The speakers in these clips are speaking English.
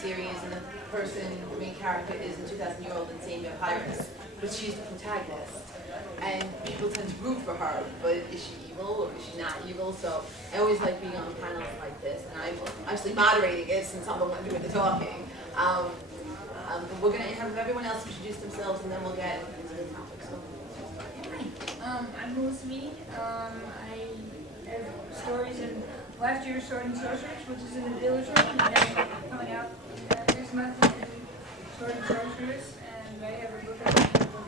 series, and the person, the main character, is a 2,000-year-old insane vampiress, but she's the protagonist. And people tend to root for her, but is she evil or is she not evil? So I always like being on panels like this, and I'm actually moderating it since I'm the one doing the talking. We're going to have everyone else introduce themselves, and then we'll get into the topic. So. Hi, I'm Melissa. I have stories in last year's Sword and Sorcerers, which is in the dealer's room, and then coming out this month in Sword and Sorcerers, and I have a book on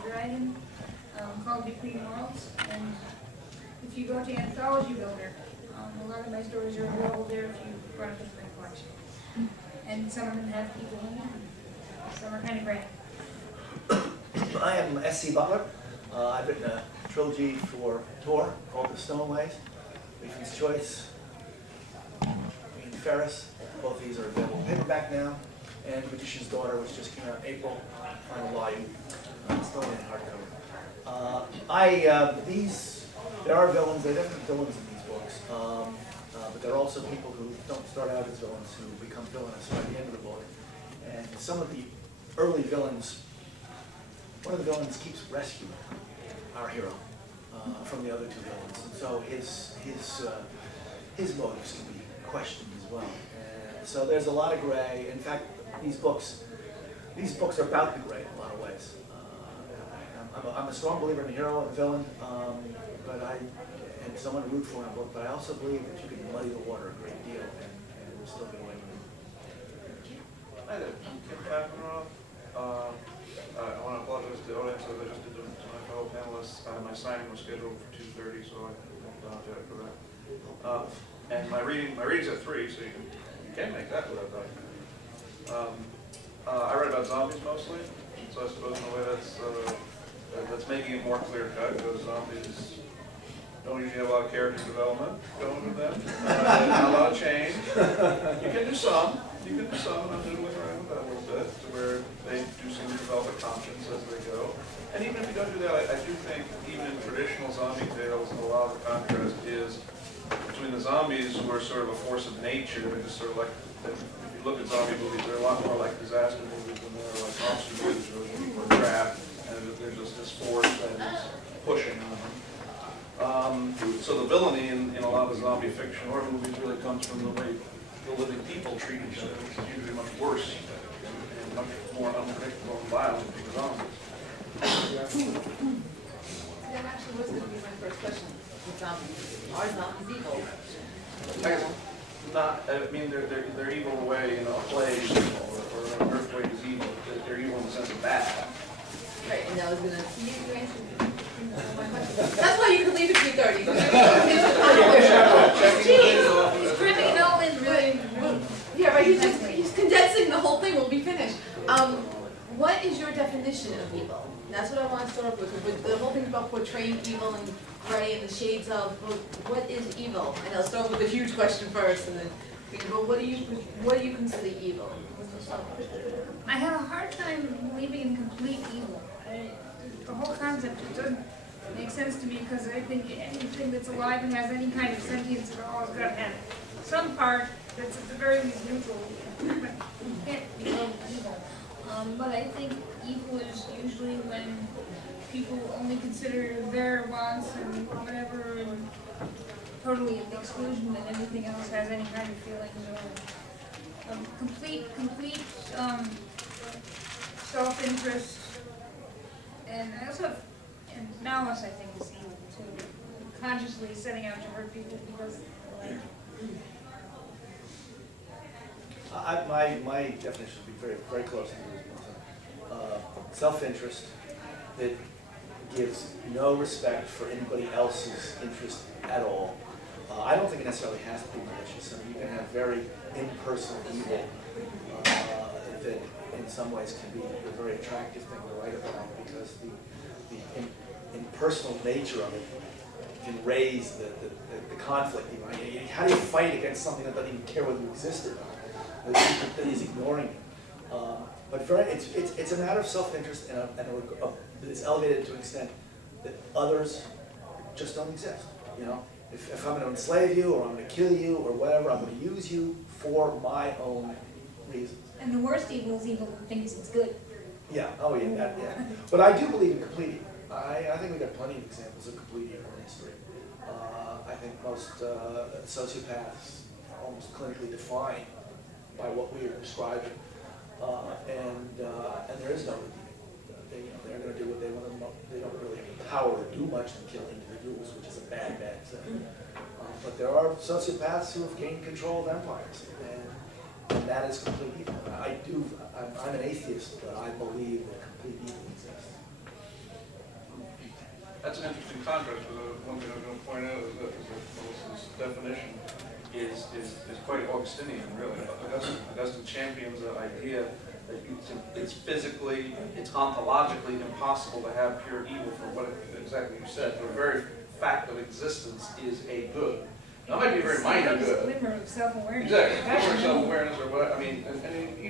the dragon called Between Worlds. And if you go to Anthology Builder, a lot of my stories are available there if you run up into my collection. And some of them have people in them. Some are kind of great. I am S.C. Butler. I've written a trilogy for Tor called The Stoneways, Leafman's Choice, Queen Ferris. Both of these are available in paperback now. And Magician's Daughter, which just came out in April, final volume, still in hardcover. There are villains, there are definitely villains in these books, but there are also people who don't start out as villains who become villainous by the end of the book. And some of the early villains, one of the villains keeps rescuing our hero from the other two villains. And so his motives can be questioned as well. And so there's a lot of gray. In fact, these books are about the gray in a lot of ways. I'm a strong believer in a hero and a villain, and someone to root for in a book, but I also believe that you can muddy the water a great deal and still get away with it. Hi there, I'm Kim Kavanagh. I want to apologize to the audience as I just did to my fellow panelists. My signing was scheduled for 2:30, so I apologize for that. And my reading's at 3, so you can make that without dying. I write about zombies mostly, so I suppose in a way that's making it more clear cut, because zombies don't usually have a lot of character development going with them. Not a lot of change. You can do some, and I'm doing with around with that a little bit, to where they do seem to develop a conscience as they go. And even if you don't do that, I do think even in traditional zombie tales, a lot of the contrast is between the zombies who are sort of a force of nature. They're just sort of like, if you look at zombie movies, they're a lot more like disaster movies than they're like monster movies or draft, and they're just this force that is pushing on them. So the villainy in a lot of zombie fiction or movies really comes from the way the living people treat each other, which is usually much worse and much more unpredictable and violent than the zombies. That actually was going to be my first question. Are zombies evil? I mean, they're evil the way, a plague is evil, or an earthquake is evil. They're evil in the sense of bad. Right, and that was going to you answer my question. That's why you could leave at 3:30. He's trimming it all in really. Yeah, right. He's condensing the whole thing. We'll be finished. What is your definition of evil? And that's what I want to start off with. The whole thing about portraying evil and gray and the shades of what is evil. And I'll start with a huge question first, and then. But what do you consider evil? I have a hard time believing in complete evil. The whole concept doesn't make sense to me, because I think anything that's alive and has any kind of sentience at all has got to have some part that's at the very least neutral. But can't be evil. But I think evil is usually when people only consider their wants and whatever, and totally at the exclusion that anything else has any kind of feelings, or complete self-interest. And I also have, and malice, I think, is evil too. Consciously setting out to hurt people because they like. My definition would be very, very close to this. Self-interest that gives no respect for anybody else's interest at all. I don't think it necessarily has to be malicious. I mean, you can have very impersonal evil that in some ways can be a very attractive thing to write about, because the impersonal nature of it can raise the conflict. How do you fight against something that doesn't even care whether you exist or not, that is ignoring you? But it's a matter of self-interest, and it's elevated to an extent that others just don't exist. If I'm going to enslave you, or I'm going to kill you, or whatever, I'm going to use you for my own reasons. And the worst evil is evil who thinks it's good. Yeah, oh yeah, yeah. But I do believe in complete evil. I think we've got plenty of examples of complete evil in history. I think most sociopaths are almost clinically defined by what we are describing. And there is no redeeming. They're going to do what they want to. They don't really have the power to do much than kill individuals, which is a bad thing. But there are sociopaths who have gained control of empires, and that is complete evil. I'm an atheist, but I believe that complete evil exists. That's an interesting contrast, because one thing I was going to point out is that Melissa's definition is quite Augustinian, really. Augustine champions the idea that it's physically, it's ontologically impossible to have pure evil for what exactly you said. The very fact of existence is a good. Now, it might be a very minor good. Glimmer of self-awareness. Exactly, glimmer of self-awareness or what, I mean, and he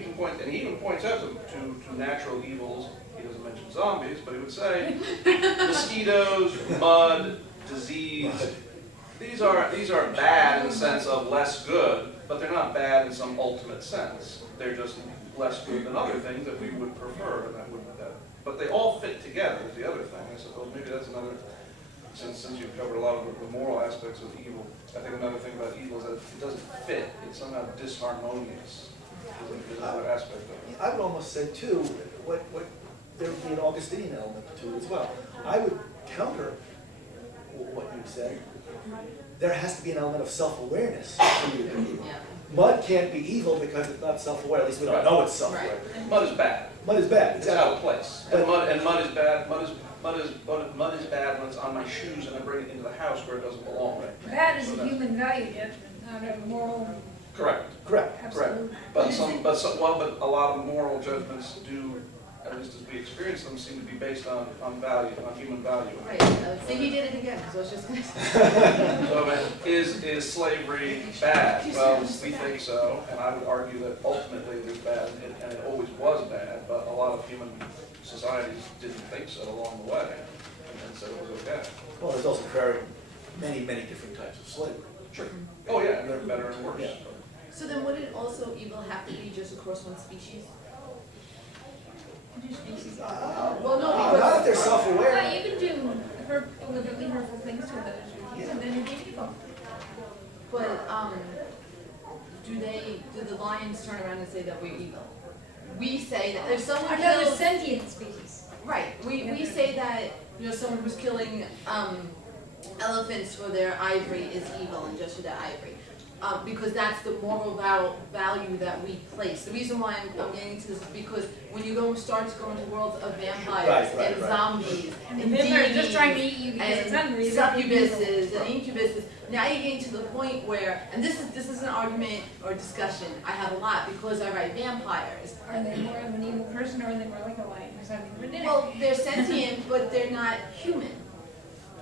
even points out to natural evils. He doesn't mention zombies, but he would say mosquitoes, mud, disease. These are bad in the sense of less good, but they're not bad in some ultimate sense. They're just less good than other things that we would prefer, and but they all fit together is the other thing. I suppose maybe that's another, since you've covered a lot of the moral aspects of evil, I think another thing about evil is that it doesn't fit. It's somehow disharmonious. Is another aspect of it. I would almost say too, what there would be an Augustinian element to it as well. I would counter what you said. There has to be an element of self-awareness to be evil. Yeah. Mud can't be evil because it's not self-aware. At least we don't know it's self-aware. Right. Mud is bad. Mud is bad. It's Exactly. out of place. And mud is bad. Mud is bad when it's on my shoes and I bring it into the house where it doesn't belong. That is a human value judgment, not a moral. Correct. Correct. Absolutely. Correct. But a lot of moral judgments do, at least as we experience them, seem to be based on value, on human value. Right, see, he did it again, because I was just gonna say. So is slavery bad? Well, we think so, and I would argue that ultimately it is bad, and it always was bad, but a lot of human societies didn't think so along the way, and said it was okay. Well, there's also many different types of slavery. Sure. Oh yeah, and they're better and worse. Yeah. So then would it also evil have to be just across one species? Well, no, Not if because, they're self-aware. Well, you can do deliberately hurtful things to others, and then you're being evil. but, do the lions turn around and say that we're evil? We say that if someone Another kills, sentient species. right, we say that, someone who's killing, elephants for their ivory is evil and just for their ivory. Because that's the moral value that we place. The reason why I'm getting into this is because when you start to go into worlds of vampires and zombies and And then they're just trying to deities eat you because it's and hungry. succubuses and incubuses, now you're getting to the point where, and this is an argument or discussion I have a lot because I write vampires. Are they more of an evil person, or are they more like a lion or something for dinner? Well, they're sentient, but they're not human.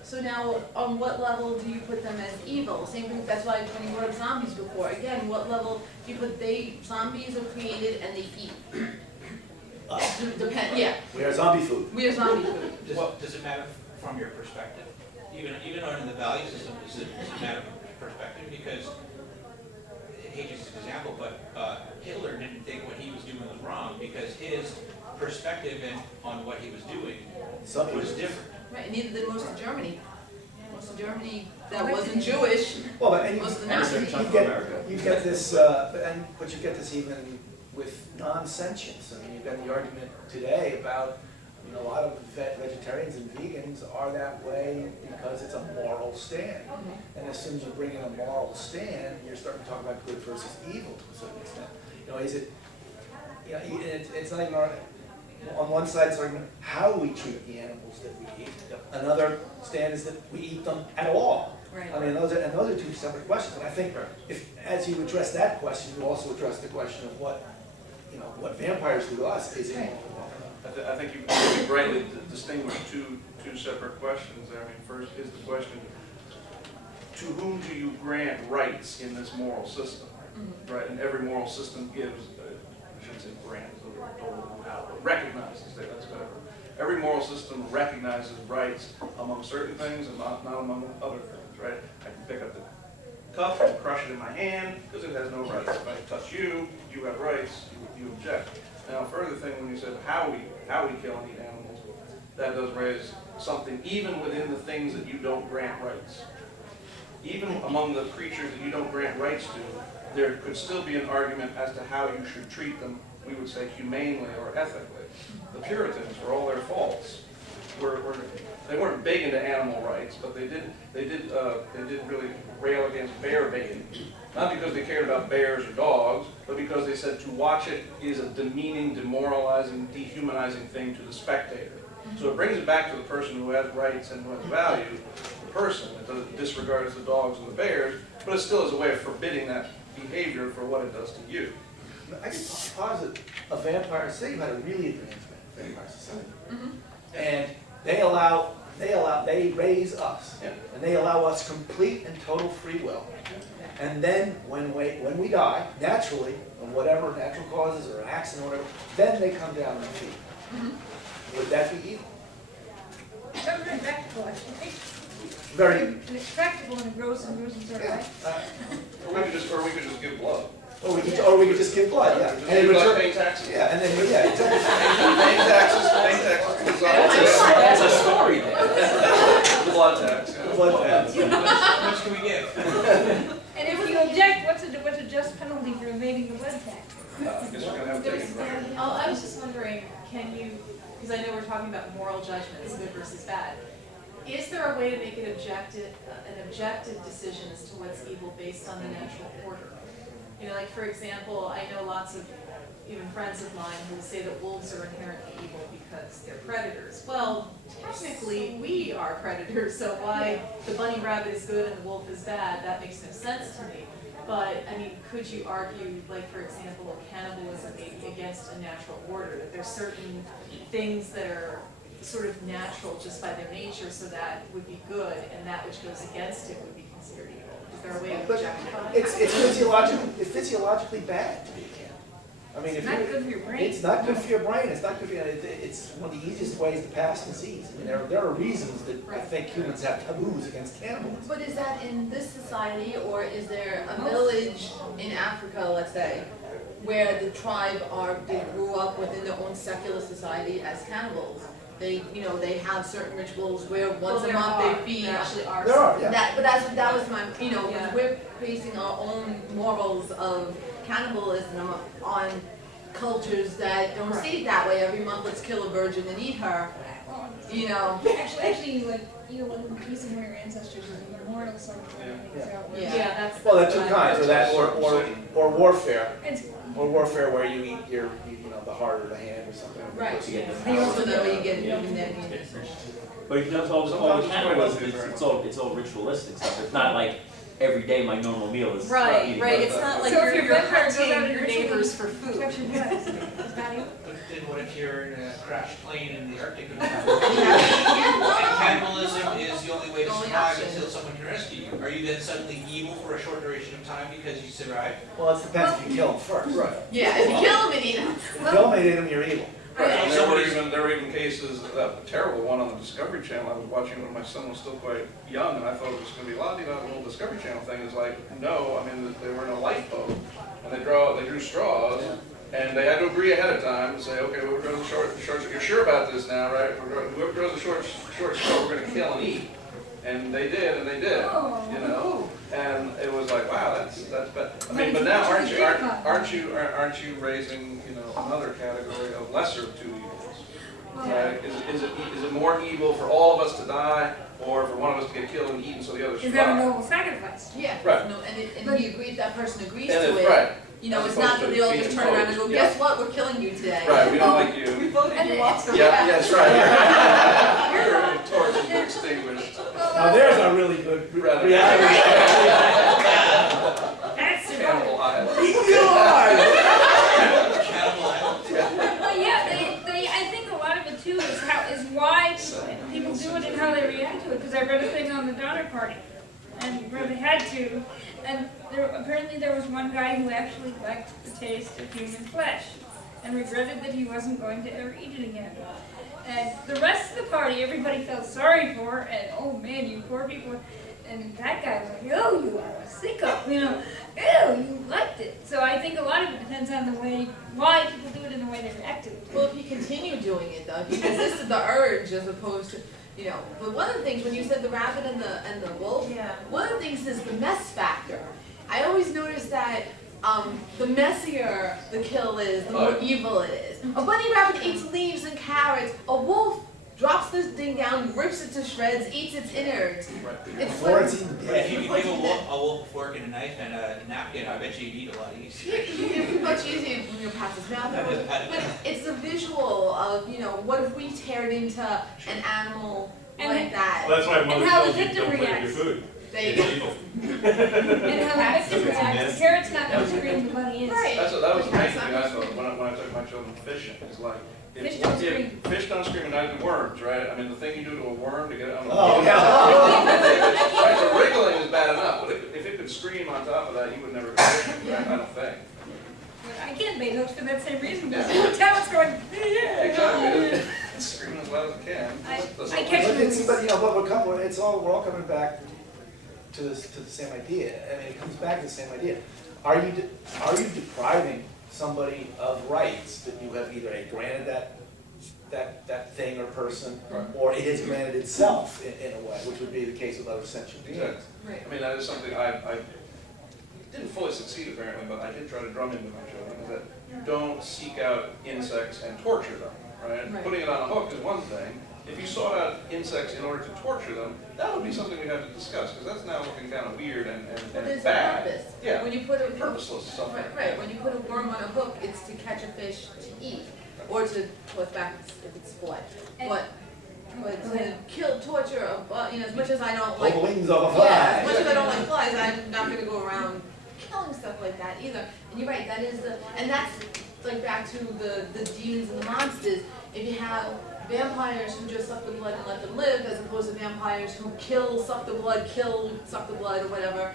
So now, on what level do you put them as evil? Same thing, that's why I was pointing word zombies before. Again, what level do you put zombies are created and they eat? Yeah, We are zombie food. we are zombie food. Does it matter from your perspective? Even on the value system, does it matter from perspective? Because, I hate to use this example, but Hitler didn't think what he was doing was wrong because his perspective on what he was doing was different. Right, and neither did most of Germany. Most of Germany that wasn't Jewish, Well, but and most of the you Nazis. get this, but you get this even with non-sentience. I mean, you've got the argument today about, a lot of vegetarians and vegans are that way because it's a moral stand. And as soon as you bring in a moral stand, you're starting to talk about good versus evil to a certain extent. Is it, it's not even on one side, it's argument how we treat the animals that we eat. Another stand is that we eat them at all. Right. I mean, those are two separate questions. And I think if, as you address that question, you also address the question of what vampires do to us is immoral. I think you rightly distinguished two separate questions there. I mean, first is the question, to whom do you grant rights in this moral system? Right, and every moral system gives, I shouldn't say grant, recognizes, that's better. Every moral system recognizes rights among certain things and not among other things, right? I can pick up cup and crush it in my hand, because it has no rights. If I touch you, you have rights, you object. Now, further thing, when you said how we kill and eat animals, that does raise something even within the things that you don't grant rights. Even among the creatures that you don't grant rights to, there could still be an argument as to how you should treat them, we would say humanely or ethically. The Puritans, for all their faults, they weren't big into animal rights, but they did really rail against bear baiting. Not because they cared about bears or dogs, but because they said to watch it is a demeaning, demoralizing, dehumanizing thing to the spectator. So it brings it back to the person who has rights and who has value, the person. It disregards the dogs and the bears, but it still is a way of forbidding that behavior for what it does to you. I can posit a vampire, say you had a really advanced vampire society. And they raise us, Yeah. and they allow us complete and total free will. And then when we die, naturally, of whatever natural causes or accident or whatever, then they come down and feed. Would that be evil? That's very practical, actually. Very. It's practical in a gross and gruesome sort of way. Or we could just give blood. Or we could just give blood, yeah. Just And in give blood, return, pay taxes. yeah, and then exactly. Paying taxes. That's a story there. The blood tax. Yeah. Blood tax. How much can we give? And if you object, what's a just penalty for evading the blood tax? I guess we're gonna have to take it. Oh, I was just wondering, can you, because I know we're talking about moral judgments, good versus bad. Is there a way to make it an objective decision as to what's evil based on the natural order? You know, like for example, I know lots of even friends of mine who will say that wolves are inherently evil because they're predators. Well, technically, we are predators, so why the bunny rabbit is good and the wolf is bad, that makes no sense to me. But, I mean, could you argue, like, for example, cannibalism maybe against a natural order, that there's certain things that are sort of natural just by their nature, so that would be good, and that which goes against it would be considered evil? Is there a way of But objectifying? it's physiologically bad to be a cannibal. I mean, It's if not you, good for your brain. it's not good for your brain. It's not good for your. It's one of the easiest ways to pass disease. I mean, there are reasons that I think humans have taboos against cannibalism. But is that in this society, or is there a village in Africa, let's say, where the tribe they grew up within their own secular society as cannibals? They have certain rituals where once a month they feed. There actually are. There are, yeah. That was my, Yeah. because we're basing our own morals of cannibalism on cultures that don't see it that way. Every month, let's kill a virgin and eat her, you know. Actually, like, you know, when piecing where your ancestors is a memorial sort of thing. Yeah. Yeah, that's. Well, there are two what I- kinds, or warfare, It's, or warfare where you eat the heart or the hand or something. Right. To get the Yeah. power. So that way you get it in there. But it does all Sometimes the it's cannibalism, quite different. it's all ritualistic stuff. It's not like every day my normal meal is Right, eating right, blood. it's not like So if you're your vampire goes out hunting and your ritually neighbors for food. touch your blood. Is that evil? But then what if you're in a crashed plane in the Arctic? And Yeah, cannibalism is the only way to Only survive option. until someone can rescue you. Are you then suddenly evil for a short duration of time because you survived? Well, it depends if you kill them first. Right. Yeah, if you kill them and eat them. If you kill them and eat them, you're evil. Right, and there were even cases, a terrible one on the Discovery Channel, I was watching when my son was still quite young, and I thought it was gonna be a lot, the little Discovery Channel thing is like, no, I mean, they were in a lifeboat, and they drew straws, and they had to agree ahead of time and say, okay, whoever draws the short, you're sure about this now, right? Whoever draws the short straw, we're gonna kill and eat. And they did, you know, and it was like, wow, that's bad. I mean, but now aren't you raising, another category of lesser of two evils? Right? Is it more evil for all of us to die, or for one of us to get killed and eaten so the others Is that a survive? noble sacrifice? Yeah. Right. No, and he agrees, that person agrees And to it's it. right. You know, As it's not opposed that to they all being just turn around and go, imposed, guess what, we're killing you today. Right, we don't like you. We voted you off. Yeah, that's right. Your torch is extinguished. Now there's a really good Rather reality. That's the Cannibal Island. You are! Cannibal Island? Well, yeah, I think a lot of it too is why people do it and how they react to it. Because I read a thing on the Donner Party, and where they had to, and apparently there was one guy who actually liked the taste of human flesh, and regretted that he wasn't going to ever eat it again. And the rest of the party, everybody felt sorry for, and oh man, you poor people. and that guy was like, oh, you are a sicko, you know, ew, you liked it. So I think a lot of it depends on the way, why people do it in the way they react to it. Well, if you continue doing it though, because this is the urge as opposed to, you know, but one of the things, when you said the rabbit and the wolf, Yeah. one of the things is the mess factor. I always notice that the messier the kill is, the more evil it is. A bunny rabbit eats leaves and carrots. A wolf drops this thing down, rips it to shreds, eats its innards. It's Before like, it's even But if you dead. could give a wolf a fork and a knife and a napkin, I bet you'd eat a lot easier. it's much easier when you're past his mouth. But it's a visual of, you know, what if we teared into an animal And like then- that? Well, that's why And mother how the tells you victim don't play with your reacts. food. There you go. It's evil. And how the victim reacts, the carrot's not gonna scream, the bunny is. Right. That was the main thing I thought when I took my children fishing, is like, Fish don't scream. fish don't scream, and neither do worms, right? I mean, the thing you do to a worm to get it on the Oh, boat. yeah. Right, the wriggling is bad enough, but if it could scream on top of that, you would never go fishing, right? I don't think. But I can't bait hooks for that same reason, because you can tell it's going, Exactly. It's screaming as loud as it can. I catch But it. it's, but you know, but we're all coming back to the same idea. I mean, it comes back to the same idea. Are you depriving somebody of rights that you have either granted that thing or person, or it has granted itself in a way, which would be the case with other sentient beings? Exactly. Right. I mean, that is something I didn't fully succeed apparently, but I did try to drum into my children, is that you don't seek out insects and torture them, right? Right. Putting it on a hook is one thing. If you sought out insects in order to torture them, that would be something we'd have to discuss, because that's now looking kind of weird and But there's a bad. purpose. Yeah. When you put a Purposeless stuff. right, when you put a worm on a hook, it's to catch a fish to eat, or to put back if it's blood. But to kill, torture, you know, as much as I don't like. Pull the wings off a Yeah, fly. as much as I don't like flies, I'm not gonna go around killing stuff like that either. And you're right, that is and that's like back to the demons and the monsters. If you have vampires who just suck the blood and let them live, as opposed to vampires who kill, suck the blood, or whatever,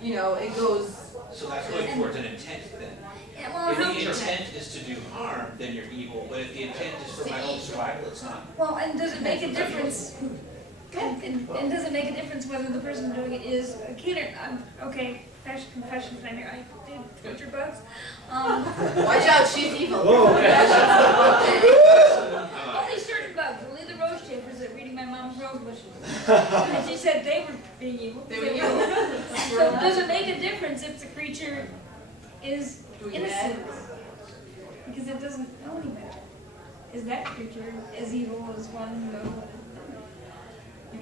you know, it goes. So that's going towards an intent then. Yeah, well, If the how- intent is to do harm, then you're evil, but if the intent is for my own survival, it's not. well, and does it make a difference? And does it make a difference whether the person doing it is a kid or, okay, confession time here, I did torture bugs. Watch out, she's evil. Only certain bugs, only the rose chafers that are eating my mom's rose bushes. And she said they were being evil. They were evil. So does it make a difference if the creature is Doing innocent? Because it doesn't know any better. Is that creature as evil as one who knows what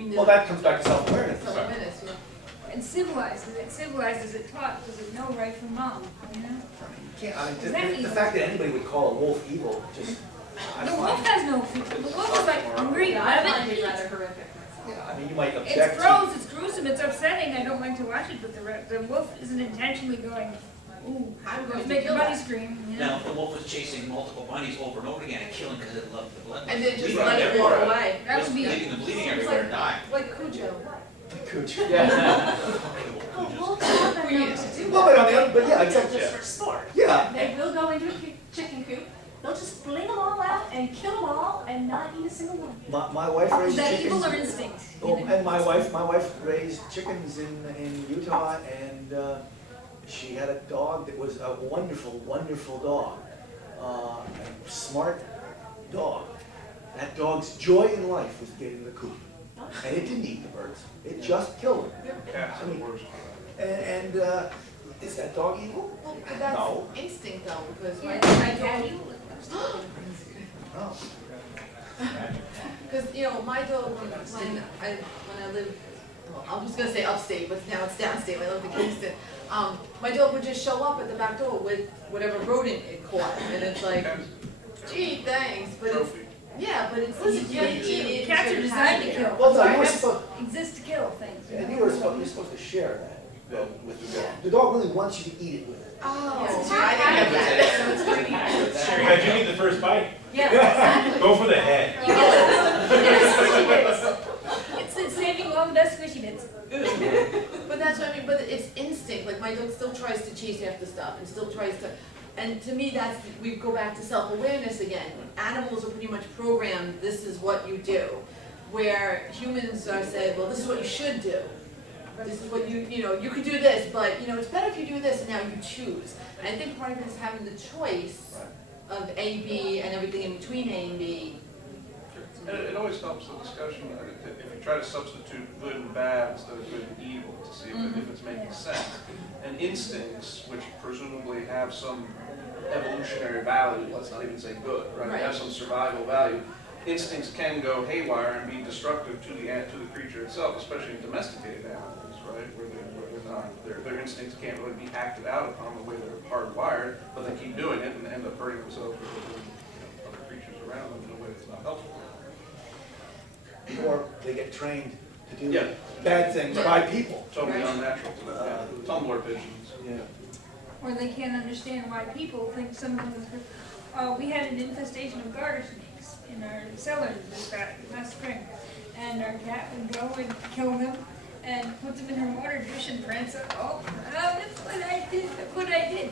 You mean Well, that comes back to self-awareness. self-awareness, yeah. and civilized? Is it civilized? Is it taught? Does it know right from wrong? You know? I mean, Is that the evil? fact that anybody would call a wolf evil, just, I The find. wolf has no fear. The wolf is like hungry, Yeah, I rabid, find it eats. rather horrific. Yeah, I mean, you might object It's to. gross, it's gruesome, it's upsetting. I don't like to watch it, but the wolf isn't intentionally going, ooh, I'm going let's to make the kill bunny that. scream. You know? Now, if the wolf was chasing multiple bunnies over and over again and killing because it loved the blood. And then just bleeding let it everywhere, walk away. That just would be. leaving the bleeding It's everywhere and like, dying. like Cujo. Cooch. Yeah. Oh, wolves have been known to do Well, that. but on the other, but yeah, exactly. Just for sport. Yeah. They will go into a chicken coop, they'll just fling them all out and kill them all and not eat a single one. My wife Is raised that chickens. evil or instinct? Oh, and my wife raised chickens in Utah, and she had a dog that was a wonderful dog, a smart dog. That dog's joy in life was getting the coop, and it didn't eat the birds. It just killed them. Cats are the worst. And is that dog evil? Well, but that's No. instinct though, because Yeah, my I dog, cat evil. No. because you know my dog when I lived, well, I was gonna say upstate, but now it's downstate. I lived in Kingston. My dog would just show up at the back door with whatever rodent it caught, and it's like, gee, thanks, but it's Trophy. yeah, but it's Cats are designed to kill. Well, no, you were Cats supposed, exist to kill things. and you're supposed to share that with the dog. The dog really wants you to eat it with it. Oh, Yes, see, I didn't get that. So it's pretty accurate. But you get the first bite. Yeah, exactly. Go for the head. You get the squishy bits. It's saving all the best squishy bits. But that's what I mean, but it's instinct, like my dog still tries to chase after stuff and still tries to, and to me that's, we go back to self-awareness again. Animals are pretty much programmed, this is what you do. Where humans are said, well, this is what you should do. this is what you know, you could do this, but, you know, it's better if you do this, and now you choose. And I think part of it is having the choice of A, B, and everything in between A and B. And it always helps the discussion, if you try to substitute good and bad instead of good and evil, to see if it's making sense. And instincts, which presumably have some evolutionary value, let's not even say good, right? They have some survival value. Instincts can go haywire and be destructive to the creature itself, especially in domesticated animals, right? Where they're not, their instincts can't really be acted out upon the way they're hardwired, but they keep doing it and end up hurting themselves or other creatures around them in a way that's not helpful. Or they get trained to do bad things by people. Totally unnatural to them. Tumbler pigeons. Yeah. Or they can't understand why people think some of them. We had an infestation of garter snakes in our cellar last spring, and our cat would go and kill them and put them in her water dish and prance up. Oh, that's what I did. That's what I did.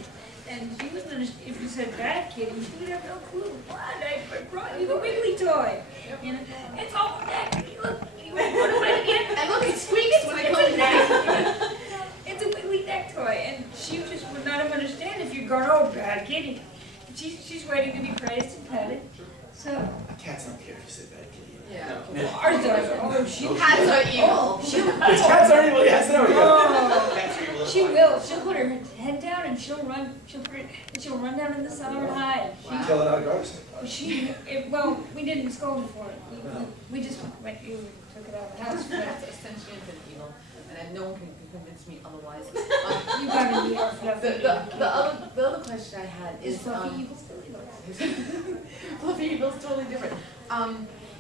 And she wouldn't understand. If you said bad kitty, she would have no clue. What? I brought you the wiggly toy. You know, it's all that. Look, you want to put it again? And look, it squeaks when it comes down. It's a wiggly neck toy, and she just would not have understand if you'd gone, oh, bad kitty. She's waiting to be praised and petted. So Cats don't care if you say bad kitty. Yeah. ours does. Oh, she Cats are evil. Cats are evil, yes, there we go. Oh, Cats are evil as she well. will. She'll put her head down and she'll run. She'll run down in the cellar and hide. Kill another garter Well, we didn't scold her for it. We just went you and took it out of the house. That's sentient and evil, and no one can convince me otherwise. You got to be our fluffy. The other question I had is, fluffy evil still evil? Fluffy evil's totally different.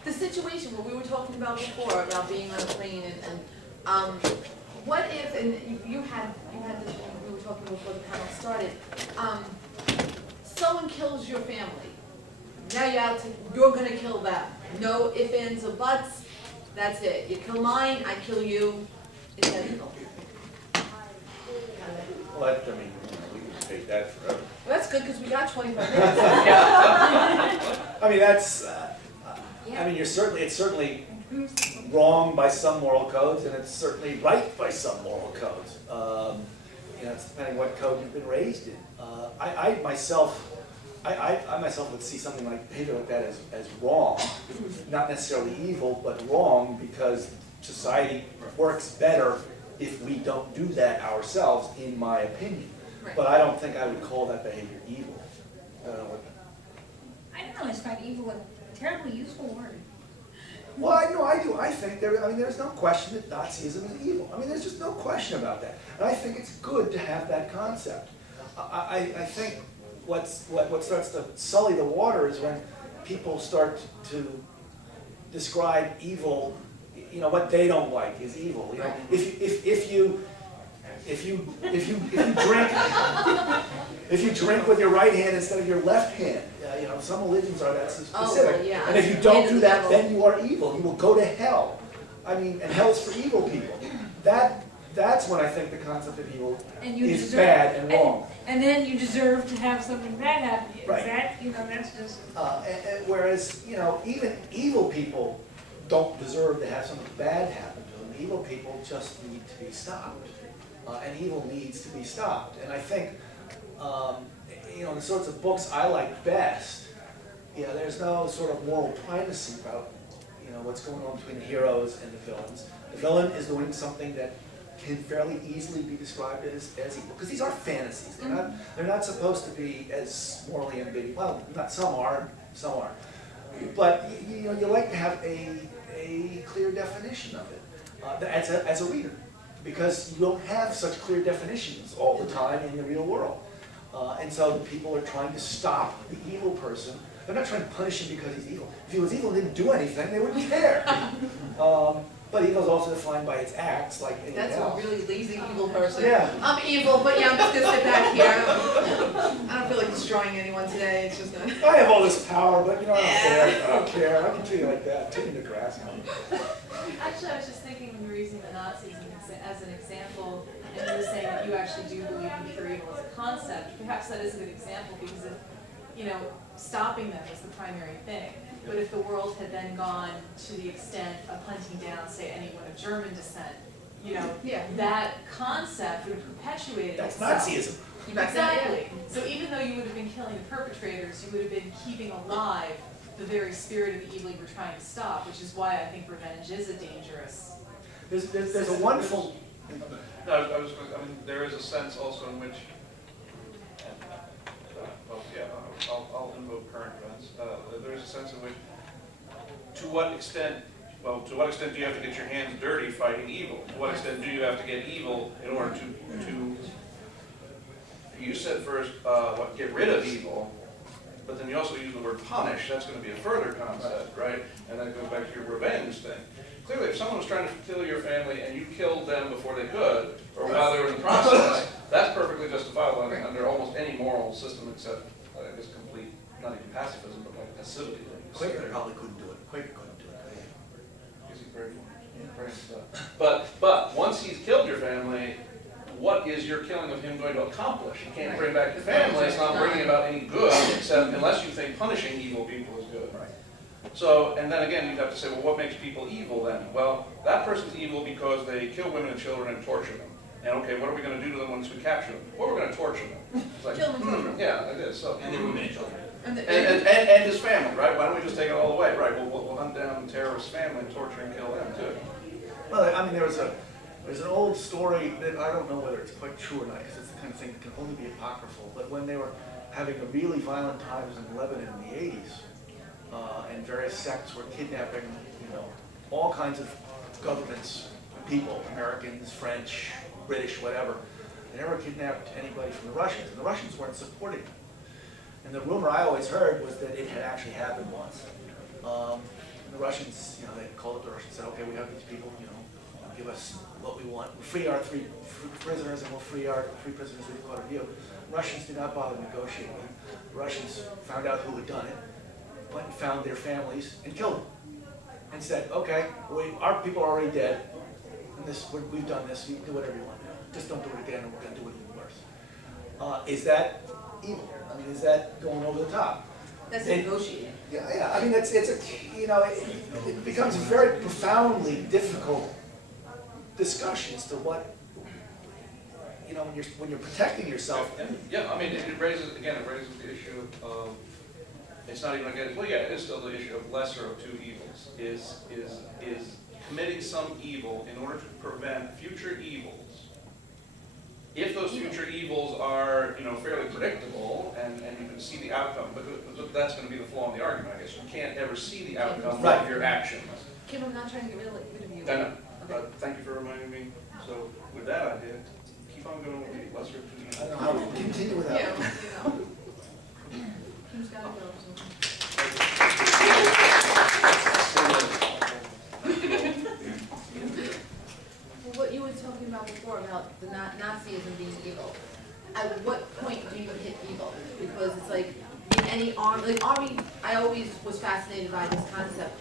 The situation what we were talking about before, about being on a plane and what if, and you had this, we were talking before the panel started, someone kills your family. Now you're gonna kill them. No ifs, ands, or buts. That's it. You kill mine, I kill you. Is that evil? Well, I mean, we can debate that forever. Well, that's good because we got 25 minutes. I mean, that's, I mean, it's certainly wrong by some moral codes, and it's certainly right by some moral codes. You know, it's depending what code you've been raised in. I myself would see something like behavior like that as wrong, not necessarily evil, but wrong because society works better if we don't do that ourselves, in my opinion. Right. But I don't think I would call that behavior evil. I don't always find evil a terribly useful word. Well, I do. I think there's no question that Nazism is evil. I mean, there's just no question about that. And I think it's good to have that concept. I think what starts to sully the water is when people start to describe evil, you know, what they don't like is evil. You know, if you drink with your right hand instead of your left hand, you know, some religions are that specific. well, yeah. And if you don't do that, then you are evil. You will go to hell. I mean, and hell is for evil people. That's when I think the concept of evil is bad and wrong. And then you deserve to have something bad happen to you. Right. That, you know, that's just. Whereas, you know, even evil people don't deserve to have something bad happen to them. Evil people just need to be stopped. And evil needs to be stopped. And I think, you know, the sorts of books I like best, you know, there's no sort of moral primacy about, you know, what's going on between the heroes and the villains. The villain is doing something that can fairly easily be described as evil, because these are fantasies. They're not supposed to be as morally ambiguous. Well, not some are, but you know, you like to have a clear definition of it as a reader, because you don't have such clear definitions all the time in the real world. And so the people are trying to stop the evil person. They're not trying to punish him because he's evil. If he was evil and didn't do anything, they wouldn't care. But evil is also defined by its acts, like anything That's else. a really lazy evil person. Yeah. I'm evil, but yeah, I'm just gonna sit back here. I don't feel like destroying anyone today. It's just not. I have all this power, but you know, I don't care. I can treat you like that. Take me to grass. Actually, I was just thinking when you were using the Nazis as an example, and you were saying that you actually do believe in pure evil as a concept, perhaps that is a good example because of, you know, stopping them is the primary thing. But if the world had then gone to the extent of hunting down, say, anyone of German descent, you know, Yeah. that concept would have perpetuated That's itself. Nazism. You back that, yeah. Exactly. So even though you would have been killing the perpetrators, you would have been keeping alive the very spirit of the evil you were trying to stop, which is why I think revenge is a dangerous. There's a wonderful, No, I was going, I mean, there is a sense also in which, well, yeah, I'll invoke current events. There is a sense in which, to what extent do you have to get your hands dirty fighting evil? To what extent do you have to get evil in order to you said first, get rid of evil, but then you also use the word punish. That's going to be a further concept, right? And that goes back to your revenge thing. Clearly, if someone was trying to kill your family and you killed them before they could, or while they were in the process, that's perfectly justifiable under almost any moral system except, I guess, complete, not even pacifism, but like passivity. Quaker probably couldn't do it. Quaker couldn't do it. Is he prayed for? But once he's killed your family, what is your killing of him going to accomplish? You can't bring back your family. It's not bringing about any good, except unless you think punishing evil people is good. Right. So, and then again, you'd have to say, well, what makes people evil then? Well, that person's evil because they kill women and children and torture them. And okay, what are we going to do to them once we capture them? Well, we're going to torture them. It's like, Kill them and torture them. yeah, it is. So, And their women and children. and his family, right? Why don't we just take it all away? Right, we'll hunt down the terrorist family and torture and kill them too. Well, I mean, there's an old story that I don't know whether it's quite true or not, because it's the kind of thing that can only be apocryphal, but when they were having a really violent times in Lebanon in the 80s, and various sects were kidnapping, all kinds of governments, people, Americans, French, British, whatever. They never kidnapped anybody from the Russians, and the Russians weren't supporting them. And the rumor I always heard was that it had actually happened once. And the Russians, they called up the Russians and said, okay, we have these people, give us what we want. We'll free our three prisoners and we'll free our three prisoners we've caught of you. Russians did not bother negotiating with them. The Russians found out who had done it, went and found their families and killed them. And said, okay, our people are already dead, and we've done this, you can do whatever you want to do. Just don't do it again and we're going to do it even worse. Is that evil? I mean, is that going over the top? That's negotiating. Yeah, I mean, it becomes a very profoundly difficult discussion as to what, when you're protecting yourself. Yeah, I mean, it raises the issue of, it's not even again, well, yeah, it is still the issue of lesser of two evils. Is committing some evil in order to prevent future evils. If those future evils are, fairly predictable and you can see the outcome, but that's going to be the flaw in the argument, I guess. You can't ever see the outcome Right. of your actions. Kim, I'm not trying to get rid of you. I know. Thank you for reminding me. So with that idea, keep on going with the lesser of two evils. I don't know how we can continue without. Kim's got to go. Well, what you were talking about before about the Nazism being evil, at what point do you hit evil? Because it's like in any army, I always was fascinated by this concept.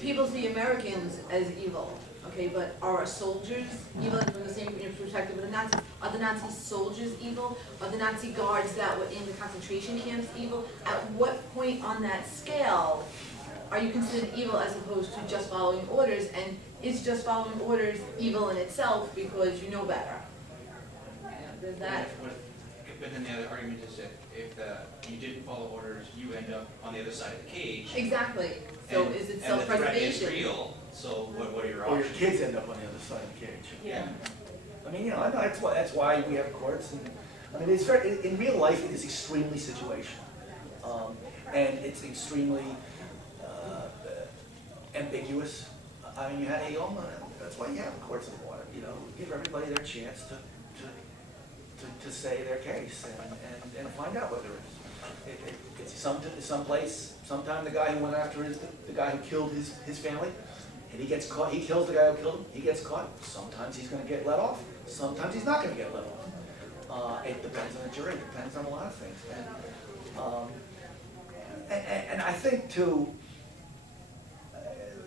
People see Americans as evil, okay, but are our soldiers evil? And from the same perspective of the Nazis, are the Nazi soldiers evil? Are the Nazi guards that were in the concentration camps evil? At what point on that scale are you considered evil as opposed to just following orders? And is just following orders evil in itself because you know better? There's that. But then the other argument is that if you didn't follow orders, you end up on the other side of the cage. Exactly. So is it self-preservation? And the threat is real, so what are your Or your options? kids end up on the other side of the cage. Yeah. I mean, I know that's why we have courts, and I mean, it's very in real life it is extremely situational, and it's extremely ambiguous. I mean, that's why you have courts of law. Give everybody their chance to say their case and find out whether it's sometime the guy who went after the guy who killed his family, and he gets caught. He kills the guy who killed him. He gets caught. Sometimes he's going to get let off. Sometimes he's not going to get let off. It depends on the jury. It depends on a lot of things. And I think too,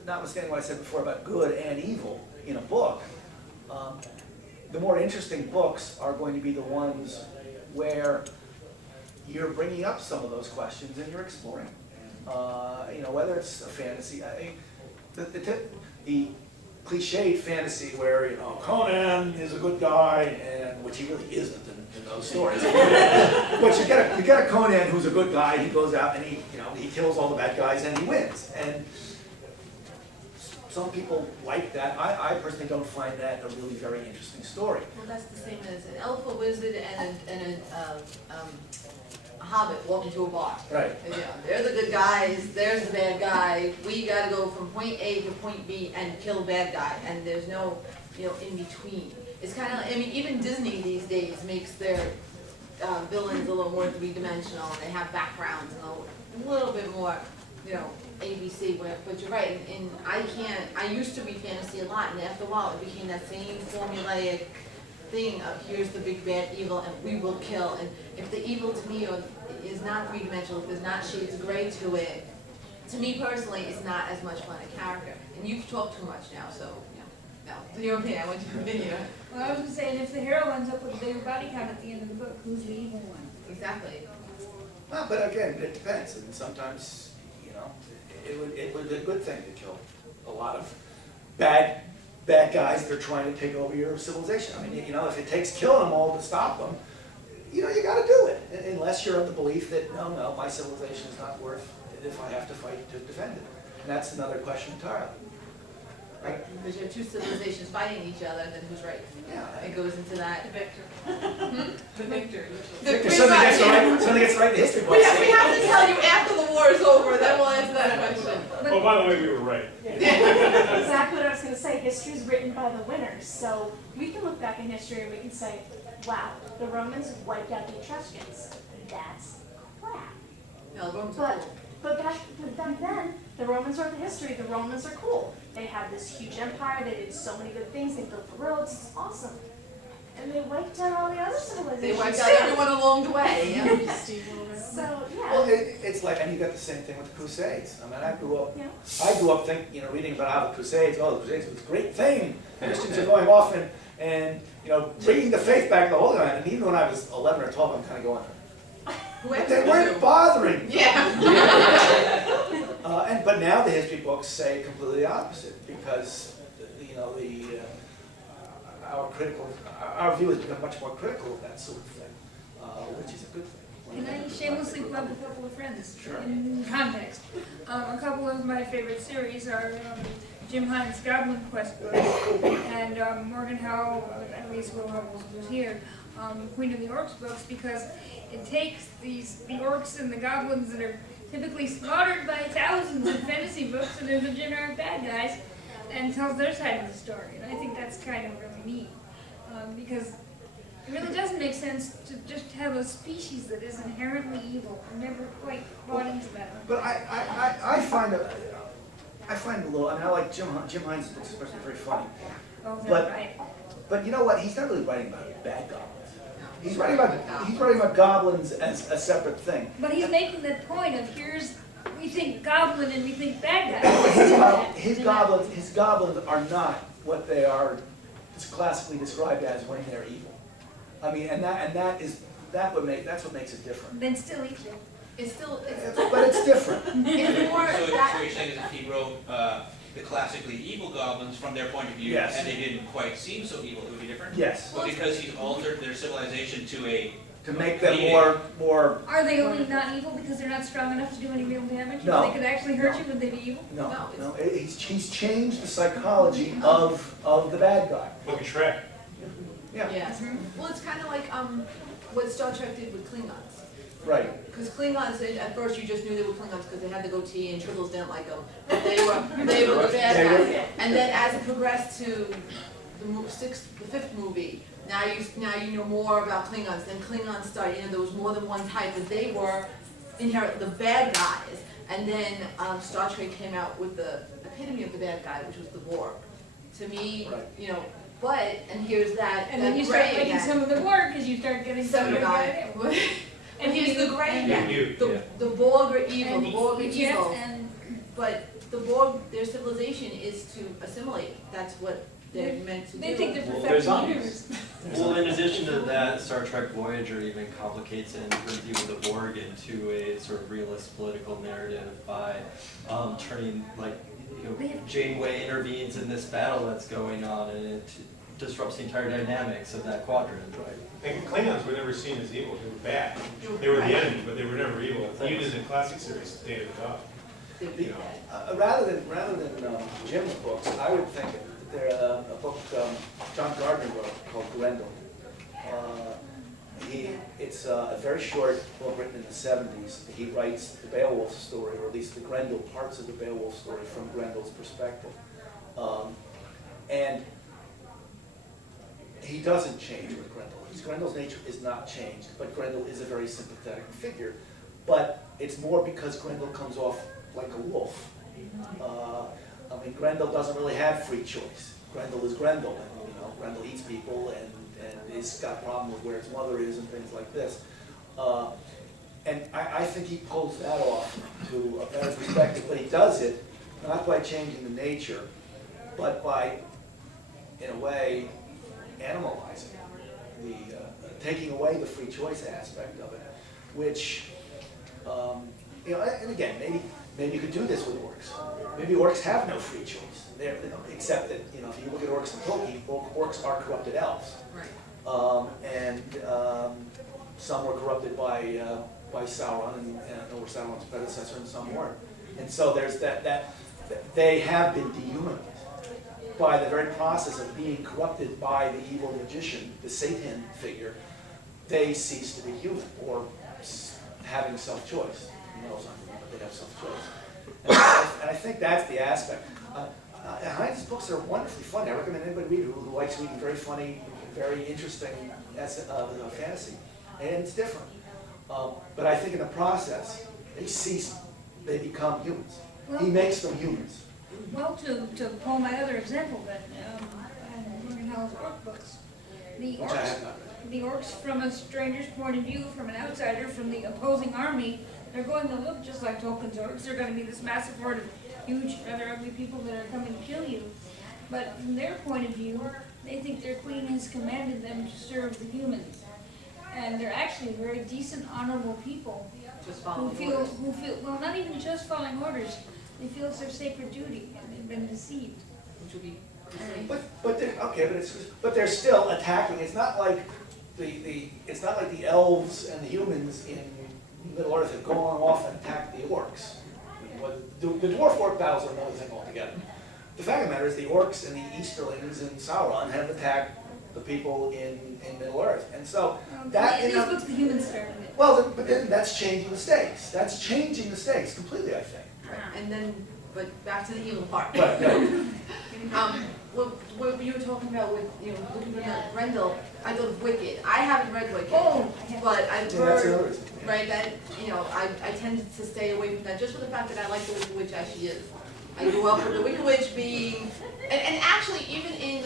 notwithstanding what I said before about good and evil in a book, the more interesting books are going to be the ones where you're bringing up some of those questions and you're exploring. Whether it's a fantasy. The cliched fantasy where, you know, Conan is a good guy, and which he really isn't in those stories. But you get a Conan who's a good guy. He goes out and he kills all the bad guys and he wins. And some people like that. I personally don't find that a really very interesting story. Well, that's the same as an elf, a wizard, and a hobbit walk into a bar. Right. And, you know, they're the good guys, there's the bad guy, we gotta go from point A to point B and kill the bad guy, and there's no, in between. It's kind of, I mean, even Disney these days makes their villains a little more three-dimensional, and they have backgrounds and a little bit more, ABC, but you're right, and I used to read fantasy a lot, and after a while, it became that same formulaic thing of here's the big bad evil, and we will kill, and if the evil to me is not three-dimensional, if there's not shades of gray to it, to me personally, it's not as much fun a character, and you've talked too much now, so, no, in your opinion, I want your opinion. Well, I was gonna say, and if the hero ends up with a bigger body count at the end of the book, who's the evil one? Exactly. Well, but again, it depends, and sometimes, it would be a good thing to kill a lot of bad guys that are trying to take over your civilization. I mean, if it takes killing them all to stop them, you gotta do it, unless you're of the belief that, no, my civilization is not worth it if I have to fight to defend it. And that's another question entirely. Right, because you have two civilizations fighting each other, then who's right? Yeah. It goes into that. The victor. The victor. If something gets right in the history books. We have to tell you after the war is over, then we'll answer that question. Oh, by the way, we were right. Exactly what I was going to say. History is written by the winners. So we can look back in history and we can say, wow, the Romans wiped out the Etruscans. That's crap. No, the Romans are cool. But back then, the Romans wrote the history. The Romans are cool. They have this huge empire. They did so many good things. They built the roads. It's awesome. And they wiped out all the other civilizations. They wiped out everyone along the way. Yeah. So, yeah. Well, it's like, and you got the same thing with the Crusades. I mean, I grew up reading about how the Crusades, the Crusades was a great thing. Christians are going off and bringing the faith back to the Holy Land. And even when I was 11 or 12, I'm kind of going, but they weren't bothering. Yeah. But now the history books say completely the opposite, because our view has become much more critical of that sort of thing, which is a good thing. Can I shamelessly plug a couple of friends? Sure. In context. A couple of my favorite series are Jim Hines' Goblin Quest books and Morgan Howe, at least Will Hubbles was here, Queen of the Orcs books, because it takes the orcs and the goblins that are typically slaughtered by thousands in fantasy books and they're the generic bad guys, and tells their side of the story. And I think that's kind of really neat, because it really doesn't make sense to just have a species that is inherently evil. I never quite bought into that. But I find it a little. I mean, I like Jim Hines' books, especially very funny. Oh, is But- that right? But you know what? He's not really writing about bad goblins. He's writing about goblins as a separate thing. But he's making that point of we think goblin and we think bad guy. His goblins are not what they are classically described as when they're evil. I mean, that's what makes it different. Then still evil. But it's different. It's more So that. what you're saying is if he wrote the classically evil goblins from their point of view, Yes. and they didn't quite seem so evil, it would be different? Yes. But because he's altered their civilization To make them more. Are they only not evil because they're not strong enough to do any real damage? No. If they could actually hurt you, would they be evil? No. He's changed the psychology of the bad guy. Look at Shrek. Yeah. Yes. Well, it's kind of like what Star Trek did with Klingons. Right. Because Klingons, at first you just knew they were Klingons because they had the goatee and Tribbles didn't like them. But they were the bad guys. And then as it progressed to the fifth movie, now you know more about Klingons. Then Klingons started, there was more than one type, but they were inherently the bad guys. And then Star Trek came out with the epitome of the bad guy, which was the Borg. To me, Right. and here's that. And then you start making some of the work because you start getting some of the guy. And here's the gray again. Yeah. The Borg are evil. The Borg are yes, evil. and But the Borg, their civilization is to assimilate. That's what they're meant to do. they think they're Well, perfecting zombies. the universe. Well, in addition to that, Star Trek Voyager even complicates it and turns even the Borg into a sort of realist political narrative by turning, like, Janeway intervenes in this battle that's going on, and it disrupts the entire dynamics of that quadrant. And Klingons were never seen as evil, they were bad. They were the enemy, but they were never evil. Even in the classic series, Day of the God. You know. Rather than Jim's books, I would think there a book John Gardner wrote called Grendel. It's a very short book written in the 70s. He writes the Beowulf story, or at least the Grendel parts of the Beowulf story from Grendel's perspective. And he doesn't change with Grendel. Grendel's nature is not changed, but Grendel is a very sympathetic figure. But it's more because Grendel comes off like a wolf. I mean, Grendel doesn't really have free choice. Grendel is Grendel, and Grendel eats people, and he's got a problem with where his mother is and things like this. And I think he pulls that off to a better perspective, but he does it not by changing the nature, but by, in a way, animalizing taking away the free choice aspect of it, which, and again, maybe you could do this with orcs. Maybe orcs have no free choice, except that, if you look at orcs and Tolkien, orcs are corrupted elves. Right. And some were corrupted by Sauron, or Sauron's predecessor, and some weren't. And so there's that they have been dehumanized by the very process of being corrupted by the evil magician, the Satan figure. They cease to be human, or having self-choice. They have self-choice. And I think that's the aspect. Heinz's books are wonderfully funny. I recommend anybody read who likes reading very funny, very interesting fantasy. And it's different. But I think in the process, they become humans. He makes them humans. Well, to pull my other example then, Morgenthau's orc books. The Which I have not read. the orcs from a stranger's point of view, from an outsider, from the opposing army, they're going to look just like Tolkien's orcs. They're going to be this massive horde of huge, rather ugly people that are coming to kill you. But from their point of view, they think their queen has commanded them to serve the humans. And they're actually very decent, honorable people Just who following feel, orders. well, not even just following orders. They feel it's their sacred duty, and they've been deceived. Which would be But they're still attacking. It's not like the elves and the humans in Middle Earth have gone off and attacked the orcs. The dwarf orc battles are another thing altogether. The fact of the matter is the orcs and the Easterlings and Sauron have attacked the people in Middle Earth, and so that These books, the humans started it. well, but then that's changing the stakes. That's changing the stakes completely, I think. Right. And then, but back to the evil part. But What you were talking about with, looking at Grendel, I thought of Wicked. I haven't read Wicked, Oh, but I've yeah, that's heard, another reason. right, that, I tend to stay away from that just for the fact that I like the Wicked Witch as she is. I grew up with the Wicked Witch being, and actually even in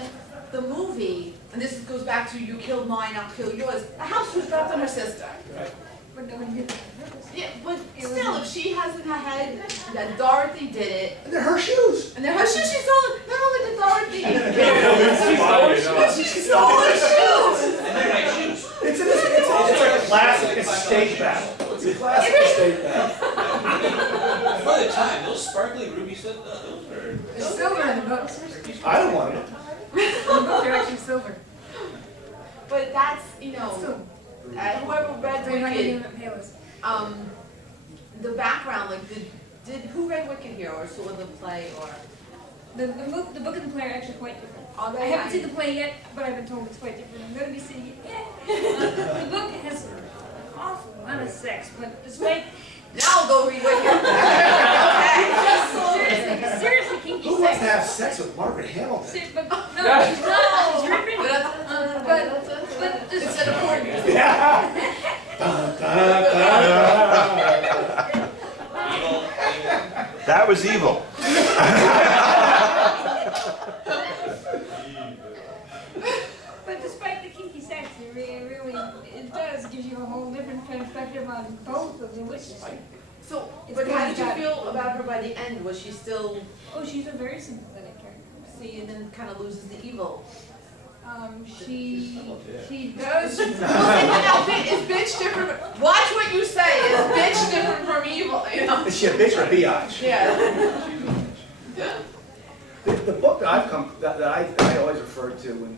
the movie, and this goes back to you killed mine, I'll kill yours, the house was dropped on her sister. Right. But nobody did that on purpose. Yeah, but still, if she has in her head that Dorothy did it, And they're her shoes. and then her shoes, she stole it, not only did Dorothy, It's she stole her shoes! And they're nice shoes. It's a classic estate battle. It's a classic estate battle. For the time, those sparkly ruby stuff, those were. There's silver in the books. I don't want it. The books are actually silver. But that's, So, whoever read they're not getting Wicked, the payless. the background, like, did who read Wicked here, or saw the play, or? The book and the play are actually quite different. Are I they? haven't seen the play yet, but I've been told it's quite different. I'm going to be seeing it yet. The book has an awful lot of sex, but despite Now I'll go read Wicked. seriously kinky Who wants to sex. have sex with Margaret Hamilton? But no, she's not. She's ripping. But Instead of Courtney. Yeah. Dun, dun, dun. Evil. That was evil. But despite the kinky sex, it does give you a whole different perspective on both of the witches. So, It's but how did you good. feel about her by the end? Was she still, Oh, she's a very sympathetic character. see, and then kind of loses the evil? She does. Well, see, but now, is bitch different? Watch what you say. Is bitch different from evil? Is she a bitch or a biatch? Yeah. The book that I've come, that I always refer to, and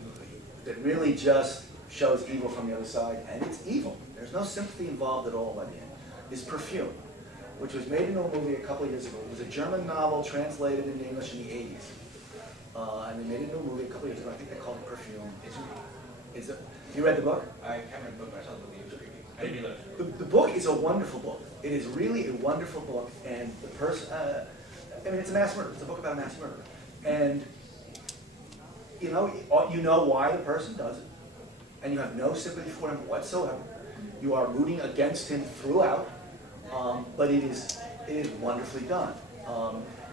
that really just shows evil from the other side, and it's evil. There's no sympathy involved at all by the end, is Perfume, which was made into a movie a couple of years ago. It was a German novel translated into English in the 80s. And they made it into a movie a couple of years ago. I think they called it Perfume. You read the book? I haven't read the book, but I saw the movie, it was creepy. I didn't either. The book is a wonderful book. It is really a wonderful book, and the person, I mean, it's a mass murder. It's a book about a mass murder. And you know why the person does it, and you have no sympathy for him whatsoever. You are rooting against him throughout, but it is wonderfully done.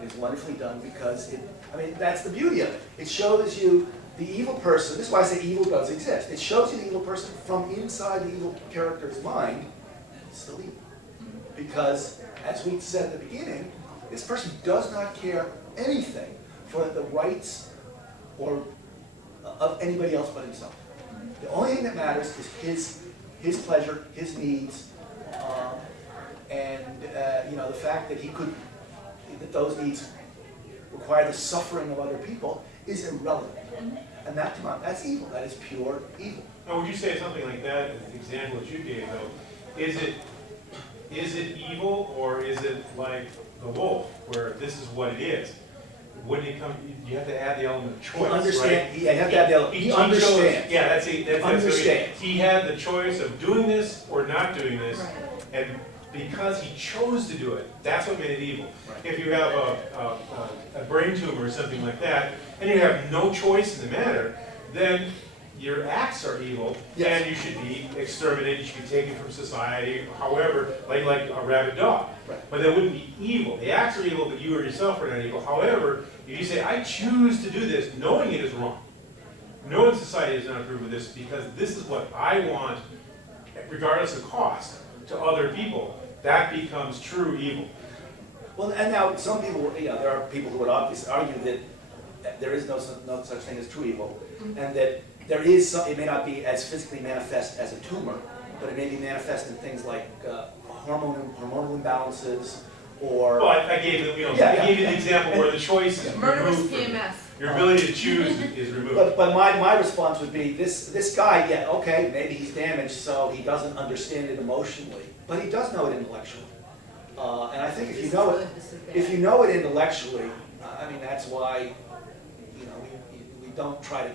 It is wonderfully done because I mean, that's the beauty of it. It shows you the evil person. This is why I say evil does exist. It shows you the evil person from inside the evil character's mind. It's still evil. Because, as we said at the beginning, this person does not care anything for the rights of anybody else but himself. The only thing that matters is his pleasure, his needs, and the fact that that those needs require the suffering of other people is irrelevant. And that's evil. That is pure evil. Now, would you say something like that, as the example that you gave, though, is it evil, or is it like the wolf, where this is what it is? Wouldn't it come, you have to add the element of choice, right? Yeah, you have to add the element. He understands. Yeah, that's Understands. he had the choice of doing this or not doing this, Right. and because he chose to do it, that's what made it evil. Right. If you have a brain tumor or something like that, and you have no choice in the matter, then your acts are evil, Yes. and you should be exterminated, you should be taken from society, however, like a rabid dog. Right. But that wouldn't be evil. The acts are evil, but you or yourself are not evil. However, if you say, I choose to do this, knowing it is wrong, knowing society does not approve of this, because this is what I want, regardless of cost, to other people, that becomes true evil. Well, and now some people, there are people who would obviously argue that there is no such thing as true evil, and that there is some, it may not be as physically manifest as a tumor, but it may be manifest in things like hormonal imbalances, or Well, I gave you, I gave you the example where the choice is Murderous removed from you. PMS. Your ability to choose is removed. But my response would be, this guy, yeah, okay, maybe he's damaged, so he doesn't understand it emotionally, but he does know it intellectually. And I think if you know it intellectually, I mean, that's why, we don't try to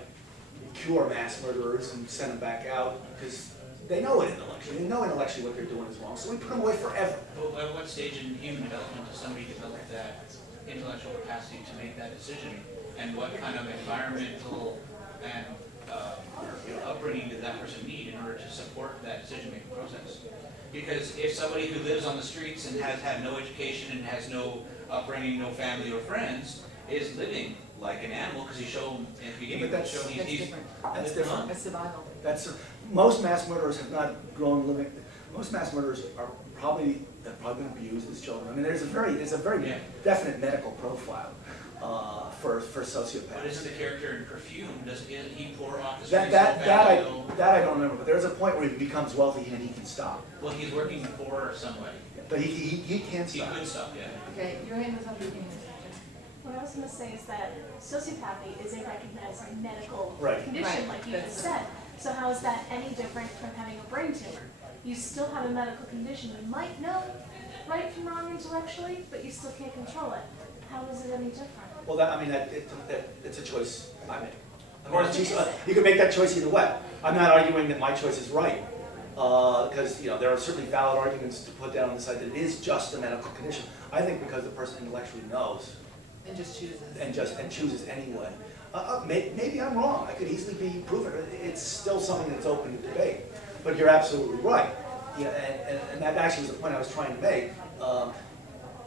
cure mass murderers and send them back out, because they know it intellectually. They know intellectually what they're doing is wrong, so we put them away forever. Well, at what stage in human development does somebody develop that intellectual capacity to make that decision? And what kind of environmental and upbringing did that person need in order to support that decision-making process? Because if somebody who lives on the streets and has had no education and has no upbringing, no family or friends, is living like an animal, because he's shown in the beginning, But he's That's different. That's different. That's survival. Most mass murderers have not grown living. Most mass murderers have probably been abused as children. I mean, there's a very Yeah. definite medical profile for sociopaths. But isn't the character in Perfume, isn't he poor off the That streets? so bad, that I don't remember. But there's a point where he becomes wealthy and he can stop. Well, he's working for somebody. But he can't He stop. could stop, yeah. Okay, your hand was up, you can answer. What I was gonna say is that sociopathy is a recognized medical Right. condition, Right. like you just said. So how is that any different from having a brain tumor? You still have a medical condition. You might know right from wrong intellectually, but you still can't control it. How is it any different? Well, it's a choice I make. Of course, You can make that choice either way. I'm not arguing that my choice is right, because there are certainly valid arguments to put down on the side that it is just a medical condition. I think because the person intellectually knows And just chooses. and chooses anyway. Maybe I'm wrong. I could easily be proven. It's still something that's open to debate. But you're absolutely right. And that actually was the point I was trying to make.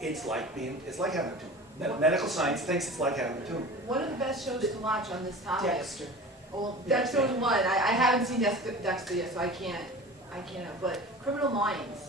It's like having a tumor. Medical science thinks it's like having a tumor. One of the best shows to watch on this topic. Dexter. Well, Dexter was one. I haven't seen Dexter yet, so I can't. But Criminal Minds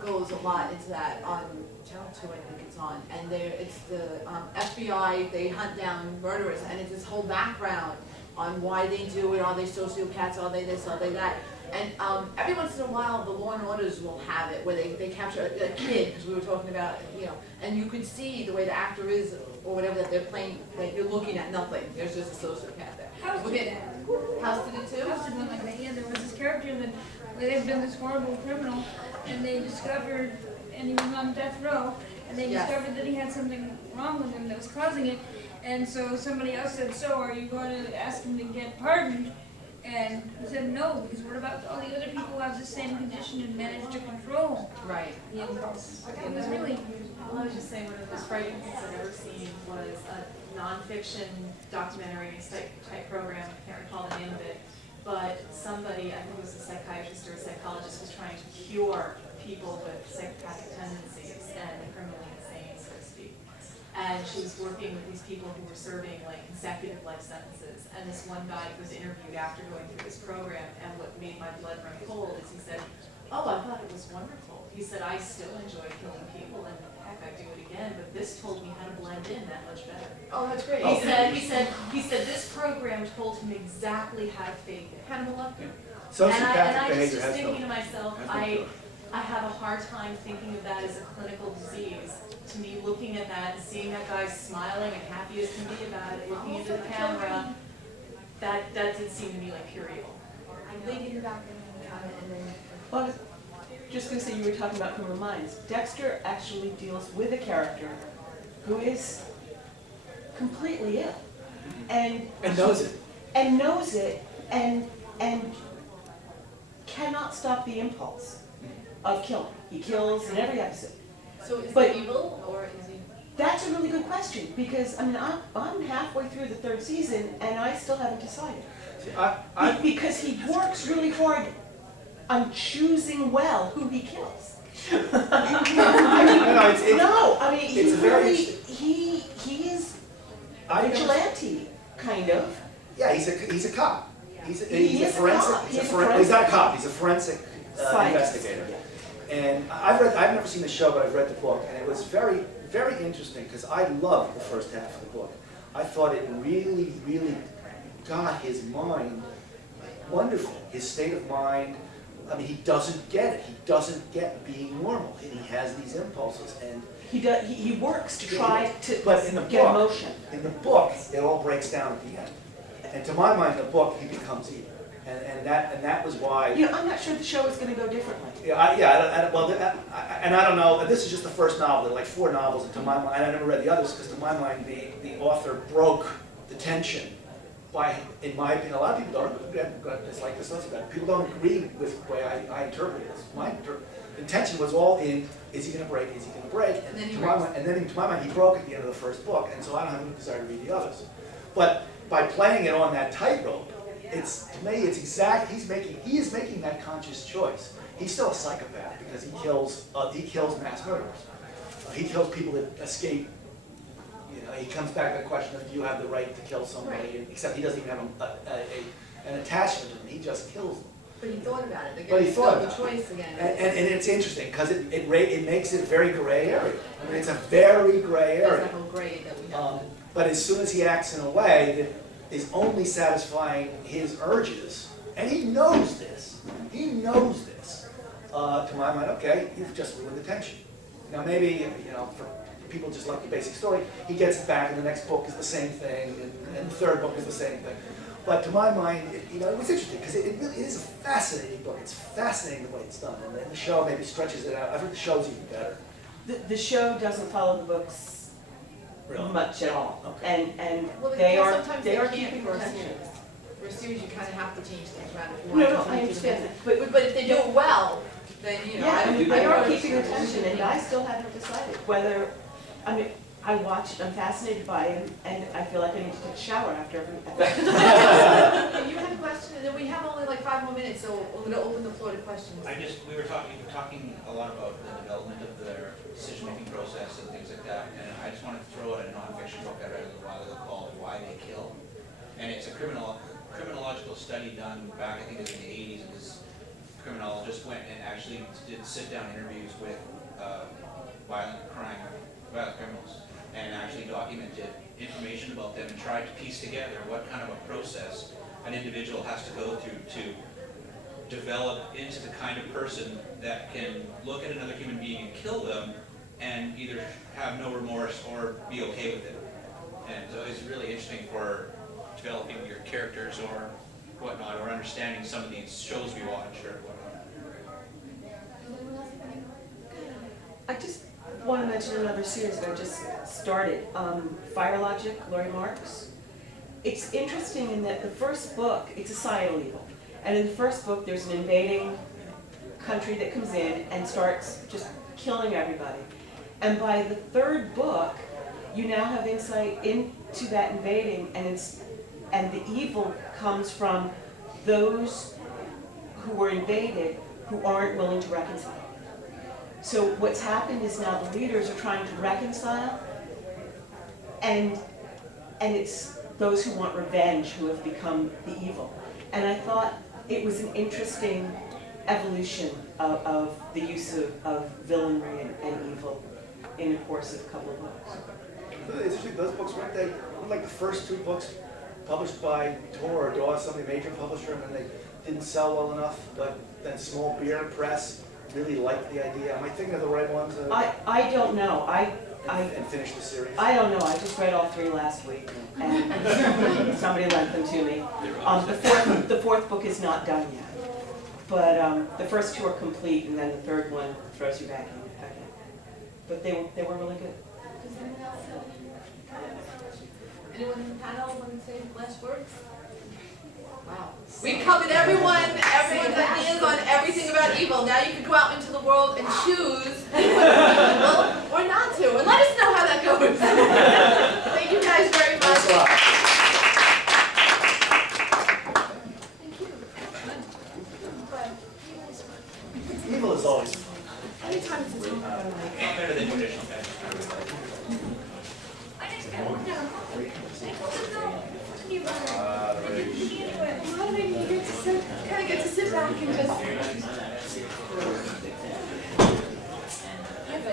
goes a lot into that on Channel 2, I think it's on. And it's the FBI. They hunt down murderers, and it's this whole background on why they do it. Are they sociopaths? Are they this? Are they that? And every once in a while, the Law and Orders will have it where they capture a kid, because we were talking about, you know, and you could see the way the actor is or whatever that they're playing, like you're looking at nothing. There's just a sociopath there. House Look did at that. House did it too? House did one like that, yeah, there was this character that, where they've been this horrible criminal, and they discovered, and he was on death row, and they Yes. discovered that he had something wrong with him that was causing it, and so somebody else said, so are you going to ask him to get pardoned? And he said, no, because what about all the other people who have the same condition and manage to control Right. the impulse? It was really, Well, I was just saying, one of the most frightening things I've ever seen was a nonfiction documentary type program, I can't recall the name of it, but somebody, I think it was a psychiatrist or a psychologist, was trying to cure people with psychopathic tendencies and criminally insane, so to speak. And she was working with these people who were serving like consecutive life sentences. And this one guy was interviewed after going through this program, and what made my blood run cold is he said, oh, I thought it was wonderful. He said, I still enjoy killing people, and heck, I do it again, but this told me how to blend in that much better. Oh, that's great. He said this program told him exactly how to fake it. Hannibal Lecter. And Sociopathic I was behavior just has thinking no. to myself, has no I cure. have a hard time thinking of that as a clinical disease. To me, looking at that and seeing that guy smiling and happy as can be about it, looking into the camera, that did seem to me like pure evil. I'm thinking back and then. Well, I was just gonna say, you were talking about Criminal Minds. Dexter actually deals with a character who is completely ill. And knows it. And knows it, and cannot stop the impulse of killing. He kills in every episode. So is But- he evil or is he? That's a really good question, because, I mean, I'm halfway through the third season, and I still haven't decided. See, I, Because he works really hard on choosing well who he kills. no, it's, No, I mean, he it's a very really, interesting- he is I vigilante, kind of. yeah, he's a cop. He's a He is a forensic. cop. He's He's a he's not a cop. He's a forensic Scientist. investigator. Yeah. And I've never seen the show, but I've read the book, and it was very, very interesting because I loved the first half of the book. I thought it really, really got his mind wonderful. His state of mind. I mean, he doesn't get it. He doesn't get being normal, and he has these impulses. And He does, he works to try to but in the get book, emotion. in the book, it all breaks down at the end. And to my mind, in the book, he becomes evil, and that was why. You know, I'm not sure the show is gonna go differently. Yeah, and I don't know. This is just the first novel. There are like 4 novels, and to my mind, I never read the others because to my mind, the author broke the tension. By, in my opinion, a lot of people don't. It's like this. People don't agree with the way I interpret this. My intention was all in: is he going to break? Is he going to break? And then he to my mind, to my mind, he broke at the end of the first book, and so I don't have any desire to read the others. But by playing it on that tightrope, it's to me, it's exact. He is making that conscious choice. He's still a psychopath because he kills mass murderers. He kills people that escape. You know, he comes back to the question of do you have the right to kill somebody, Right. except he doesn't even have an attachment to them. He just kills them. But he thought about it again. But he thought the about choice again. And it's interesting because it makes it a very gray area. I mean, it's a very gray There's area. that whole grade that we have. But as soon as he acts in a way that is only satisfying his urges, and he knows this, to my mind, okay, you've just ruined the tension. Now maybe, for people just like the basic story, he gets it back, and the next book is the same thing, and the third book is the same thing. But to my mind, it was interesting, because it really is a fascinating book. It's fascinating the way it's done, and the show maybe stretches it out. I've heard the show's even better. The show doesn't follow the books Really? much at all. Okay. And Well, they because are, sometimes they are can't keeping for a attention. series. For a series, you kind of have to change things around if you No, want no, to I continue understand to- that, But if they do it well, then, yeah, I they are wrote a keeping series. attention, and I still haven't decided whether, I mean, I watch it, I'm fascinated by it, and I feel like I need to take a shower after every episode. You had a question, and then we have only like 5 more minutes, so we're gonna open the floor to questions. We were talking a lot about the development of their decision-making process and things like that, and I just wanted to throw out a nonfiction book I read a little while ago called Why They Kill. And it's a criminological study done back, I think it was in the 80s. It was criminologist went and actually did sit-down interviews with violent criminals, and actually documented information about them and tried to piece together what kind of a process an individual has to go through to develop into the kind of person that can look at another human being and kill them and either have no remorse or be okay with it. And so it's really interesting for developing your characters or whatnot, or understanding some of these shows we watch or whatnot. I just want to mention another series that I just started, Fire Logic, Laurie Marks. It's interesting in that the first book, it's societal evil. And in the first book, there's an invading country that comes in and starts just killing everybody. And by the third book, you now have insight into that invading, and the evil comes from those who were invaded who aren't willing to reconcile. So what's happened is now the leaders are trying to reconcile, and it's those who want revenge who have become the evil. And I thought it was an interesting evolution of the use of villainry and evil in the course of a couple of books. It's interesting, those books, weren't they, like the first two books published by Tor or Dawes, some major publisher, and they didn't sell well enough, but then Small Beer Press really liked the idea. Am I thinking of the right ones? I don't know. And finished the series? I don't know. I just read all three last week, and somebody lent them to me. The fourth book is not done yet, but the first two are complete, and then the third one throws you back in. But they were really good. Does anyone else have anyone in the panel want to say last words? Wow. We covered everyone's ideas on everything about evil. Now you can go out into the world and choose whether evil or not to. And let us know how that goes. Thank you guys very much. Thanks a lot. Thank you. Evil is always fun. Anytime it's a It's better than traditional fashion. I just got one down. Kind of get to sit back and just. Yeah, but